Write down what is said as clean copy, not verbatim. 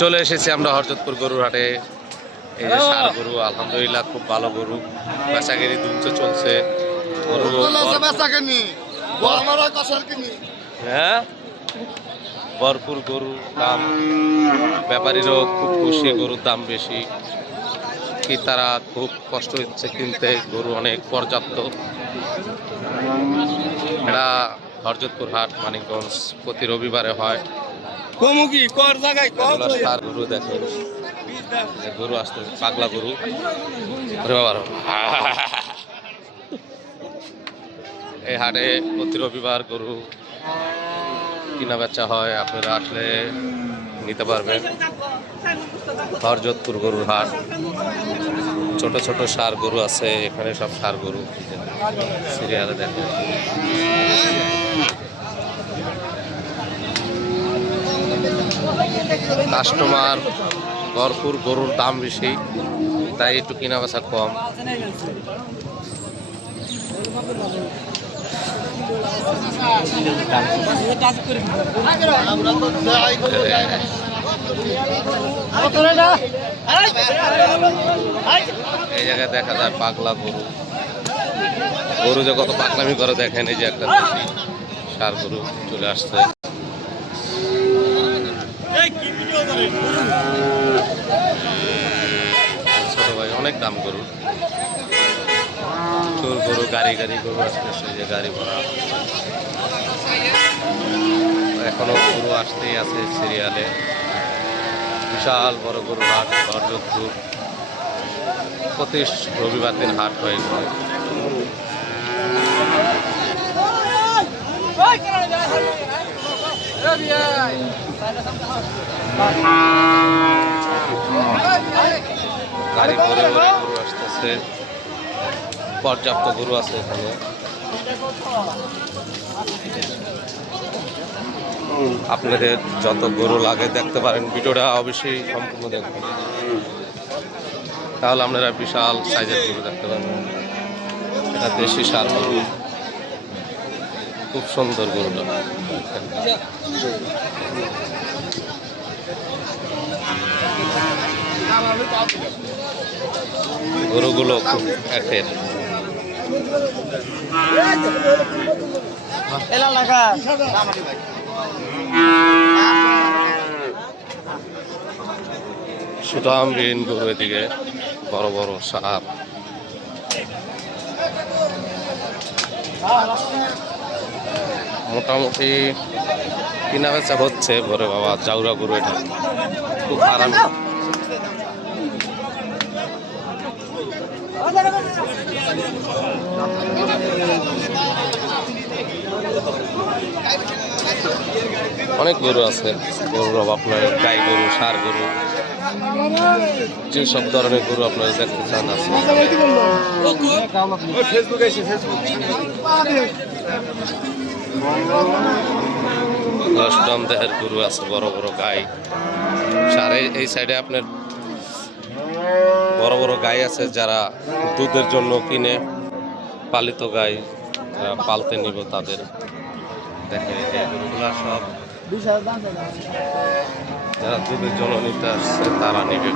চলে এসেছি আমরা হরজতপুর গরুর হাটে। এই যে ষাঁড় গরু, আলহামদুলিল্লাহ খুব ভালো গরু, বেচাকেরি দুমছে চলছে। গরু হ্যাঁ ভরপুর গরু, দাম ব্যাপারীরাও খুব খুশি, গরুর দাম বেশি, কি তারা খুব কষ্ট হচ্ছে কিনতে, গরু অনেক পর্যাপ্ত। এটা হরজতপুর হাট মানিকগঞ্জ প্রতি রবিবারে হয়। ষাঁড় গরু দেখেন, গরু আসতে পাগলা গরু, এই হাটে প্রতি রবিবার গরু কিনা বেচা হয়, আপনারা আসলে নিতে পারবেন। হরজতপুর গরুর হাট, ছোট ছোট ষাঁড় গরু আছে এখানে, সব ষাঁড় গরু সিরিয়ালে দেখেন। কাস্টমার ভরপুর, গরুর দাম বেশি, তাই একটু কিনা বেচা কম। এই জায়গায় দেখা যায় পাগলা গরু, গরু যে কত পাগলামি করে দেখেন। এই যে একটা দেশি ষাঁড় গরু চলে আসছে। ছোট ভাই অনেক দাম গরু, চোর গরু, গাড়ি গাড়ি গরু আসতেছে, যে গাড়ি ভরা। এখনো গরু আসতেই আছে সিরিয়ালে। বিশাল বড় গরু হাট হরজতপুর, প্রতি রবিবার দিন হাট হয়ে গেল। গাড়ি ভরে ভরে গরু আসতেছে, পর্যাপ্ত গরু আছে এখানে। আপনাদের যত গরু লাগে দেখতে পারেন, ভিডিওটা অবশ্যই সম্পূর্ণ দেখবেন, তাহলে আপনারা বিশাল সাইজের গরু দেখতে পাবেন। এটা দেশি ষাঁড় গরু, খুব সুন্দর গরুটা। গরুগুলো খুব একের। সুদামবিহীন গরু, এদিকে বড় বড় ষাঁড়। মোটামুটি কিনা বেচা হচ্ছে। বরে বাবা, জাউরা গরু, এটা খুব আরাম। অনেক গরু আছে, গরুর অভাব নয়। গাই গরু, ষাঁড় গরু, যে সব ধরনের গরু আপনারা দেখতে চান আছে। দশটাম দেহের গরু আছে, বড় বড় গাই, ষাঁড়ে। এই সাইডে আপনার বড় বড় গাই আছে, যারা দুধের জন্য কিনে, পালিত গাই যারা পালতে নিব তাদের। দেখেন এই গরুগুলা সব যারা দুধের জন্য নিতে আসছে তারা নিবে।